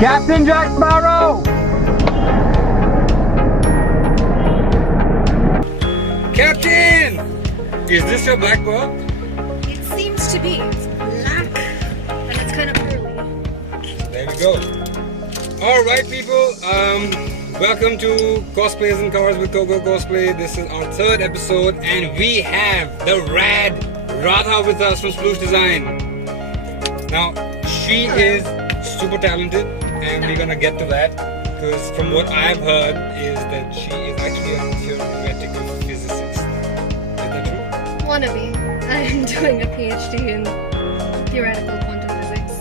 Captain Jack Sparrow! Captain! Is this your black pearl? It seems to be. It's black, and it's kind of pearly. There we go. Alright people, welcome to Cosplayers and Cars with Koko Cosplay. This is our third episode and we have the rad Radha with us from Sploosh Design. Now, she is super talented and we're gonna get to that because from what I've heard is that she is actually a theoretical physicist. Is that true? Wannabe. I'm doing a PhD in theoretical quantum physics.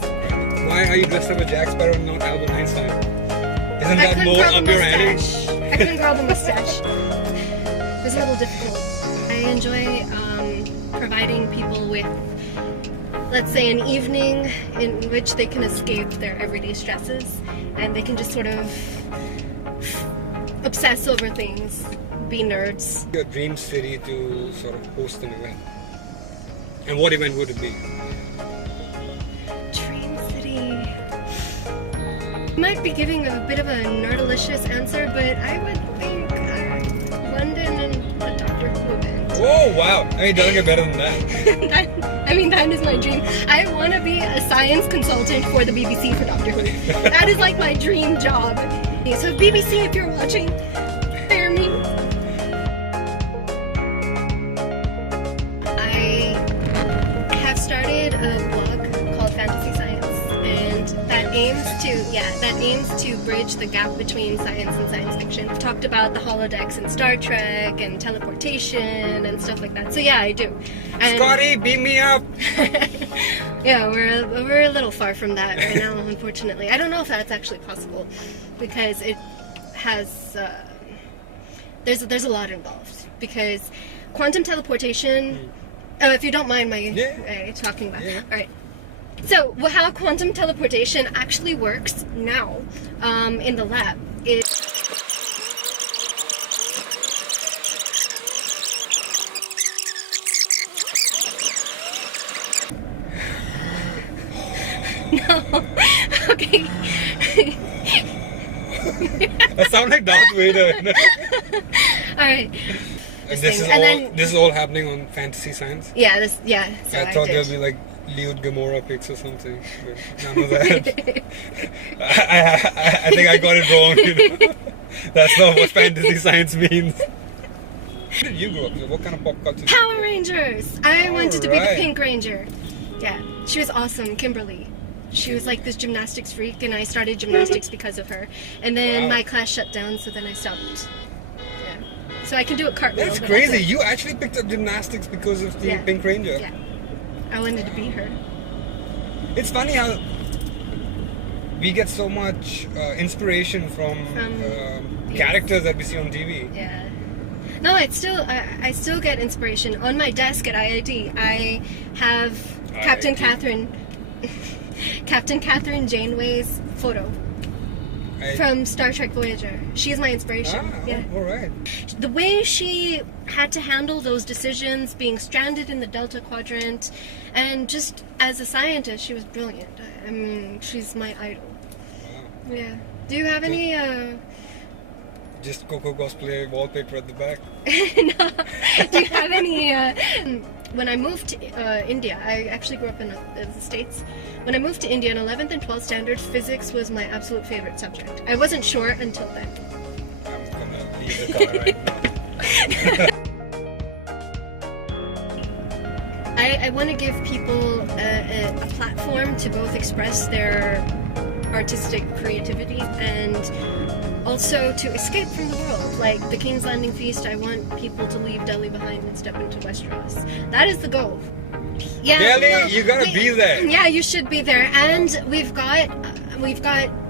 Why are you dressed up as Jack Sparrow and not Albert Einstein? Isn't that more up your alley? I couldn't grow the mustache. It was a little difficult. I enjoy providing people with, let's say, an evening in which they can escape their everyday stresses and they can just sort of obsess over things, be nerds. Your dream city to sort of host an event. And what event would it be? Dream city. Might be giving a bit of a nerdalicious answer, but I would think London and the Doctor Who event. Oh wow! I mean, it doesn't get better than that. that is my dream. I want to be a science consultant for the BBC for Doctor Who. That is like my dream job. So BBC, if you're watching, hire me. I have started a blog called Fantasy Science, and that aims to bridge the gap between science and science fiction. I've talked about the holodecks in Star Trek and teleportation and stuff like that. So yeah, I do. And Scotty, beam me up! yeah, we're a little far from that right now, unfortunately. I don't know if that's actually possible because it has there's a lot involved because quantum teleportation. Oh, if you don't mind my talking about. Yeah. All right. So, how quantum teleportation actually works now in the lab is... No. Okay. That sounds like Darth Vader. Alright. This is all happening on Fantasy Science? Yeah, so I thought there'd be like Lewd Gamora pics or something, but none of that. I think I got it wrong, you know? That's not what Fantasy Science means. Where did you grow up? What kind of pop culture? Power Rangers! I wanted to be the Pink Ranger. Yeah, she was awesome, Kimberly. She was like this gymnastics freak, and I started gymnastics because of her. And then my class shut down, so then I stopped. Yeah. So I can do a cartwheel. That's crazy. You actually picked up gymnastics because of the Pink Ranger. Yeah. I wanted to be her. It's funny how we get so much inspiration from characters that we see on TV. Yeah. No, I still get inspiration. On my desk at IIT, I have Captain Catherine Janeway's photo from Star Trek Voyager. She's my inspiration. Yeah. All right. The way she had to handle those decisions, being stranded in the Delta Quadrant, and just as a scientist, she was brilliant. I mean, she's my idol. Wow. Yeah. Do you have any? Just Koko Cosplay wallpaper at the back. No. Do you have any? When I moved to India, I actually grew up in the States. When I moved to India in 11th and 12th standard, physics was my absolute favorite subject. I wasn't sure until then. I'm gonna leave the car right now. I want to give people a platform to both express their artistic creativity and also to escape from the world. Like the King's Landing Feast, I want people to leave Delhi behind and step into Westeros. That is the goal. Yeah, Delhi, you gotta be there. Yeah, you should be there. And we've got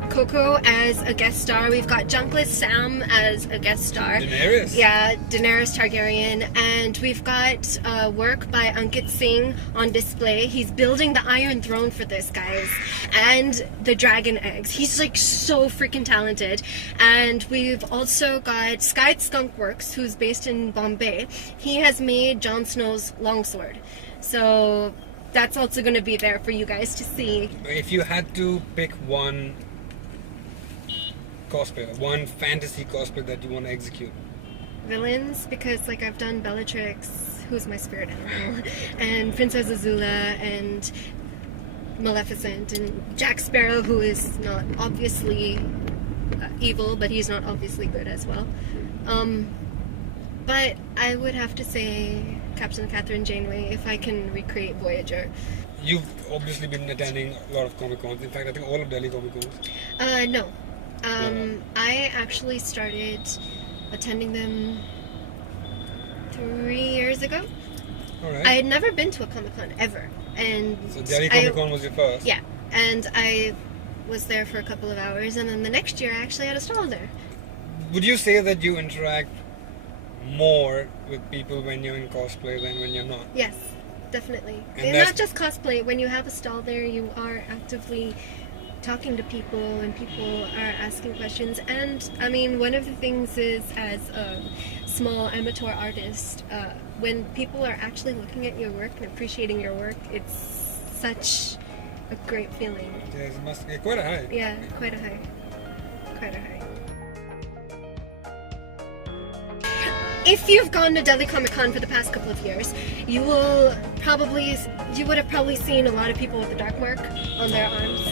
Koko as a guest star. We've got Junkless Sam as a guest star. Daenerys. Yeah, Daenerys Targaryen. And we've got work by Ankit Singh on display. He's building the Iron Throne for this, guys. And the dragon eggs. He's like so freaking talented. And we've also got Sky Skunk Works, who's based in Bombay. He has made Jon Snow's longsword. So that's also going to be there for you guys to see. If you had to pick one cosplay, one fantasy cosplay that you want to execute. Villains, because like I've done Bellatrix, who's my spirit animal, and Princess Azula, and Maleficent, and Jack Sparrow, who is not obviously evil, but he's not obviously good as well. But I would have to say Captain Catherine Janeway if I can recreate Voyager. You've obviously been attending a lot of Comic Cons. In fact, I think all of Delhi Comic Cons. No. I actually started attending them 3 years ago. Alright. I had never been to a Comic Con ever. And So Delhi Comic Con was your first? Yeah. And I was there for a couple of hours, and then the next year I actually had a stall there. Would you say that you interact more with people when you're in cosplay than when you're not? Yes, definitely. And And that's- not just cosplay. When you have a stall there, you are actively talking to people, and people are asking questions. And I mean, one of the things is, as a small amateur artist, when people are actually looking at your work and appreciating your work, it's such a great feeling. Yes, it must be quite a high. Yeah, quite a high. Quite a high. If you've gone to Delhi Comic Con for the past couple of years, you would have probably seen a lot of people with the dark mark on their arms.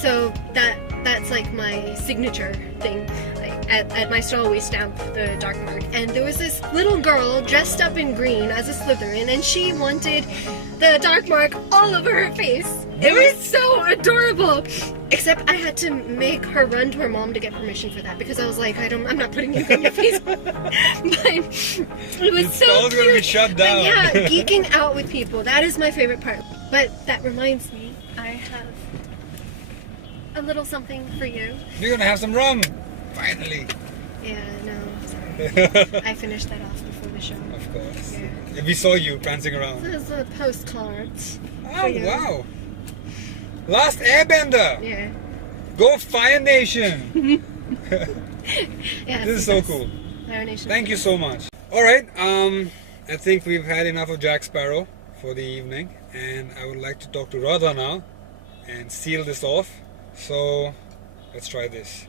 So that's like my signature thing. Like at my stall, we stamp the dark mark. And there was this little girl dressed up in green as a Slytherin, and she wanted the dark mark all over her face. It was so adorable. Except I had to make her run to her mom to get permission for that, because I was like, I'm not putting it on your face. But it was so Stall's cute. gonna be shut down. But yeah, geeking out with people, that is my favorite part. But that reminds me, I have a little something for you. We're gonna have some rum! Finally! Yeah, no, sorry. I finished that off before the show. Of course. Yeah. We saw you prancing around. This is a postcard. Oh, wow! Last Airbender! Yeah. Go Fire Nation! Yeah. This is so cool. Fire Nation. Thank you so much. Alright, I think we've had enough of Jack Sparrow for the evening, and I would like to talk to Radha now and seal this off. So, let's try this.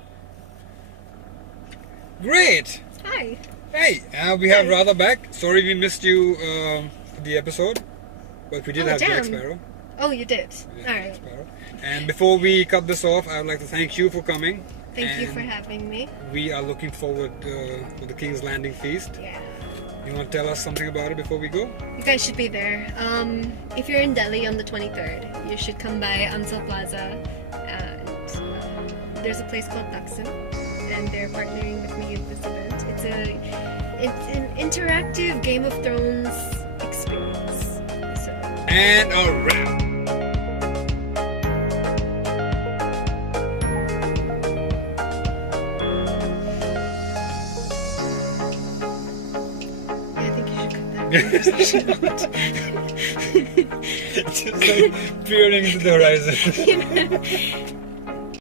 Great! Hi. Hey, we have Radha back. Sorry we missed you for the episode, but we did have Jack damn. Sparrow. Oh, you did. Yeah, All Jack right. Sparrow. And before we cut this off, I would like to thank you for coming. Thank you And for having me. We are looking forward to the King's Landing feast. Yeah. You want to tell us something about it before we go? You guys should be there. If you're in Delhi on the 23rd, you should come by Ansal Plaza. And there's a place called Daxin, and they're partnering with me in this event. It's an interactive Game of Thrones experience. So. And a wrap. Conversation. Just like peering into the horizon. You know?